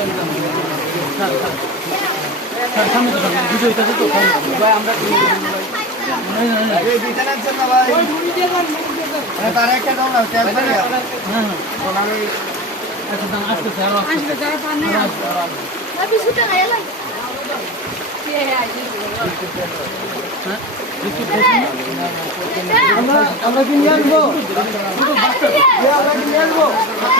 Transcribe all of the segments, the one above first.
Sir हामी दुई जना छौ भाइ हामी आउँदै छौ ए दुई जना छौ भाइ ओ नि के गर्छौ अरे तारे के दौडाउ छ होला नि आज त आज बेरा पन्नै रहेछ म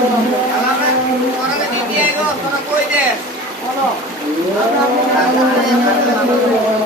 Ahora me di Diego, solo cuide. Hola.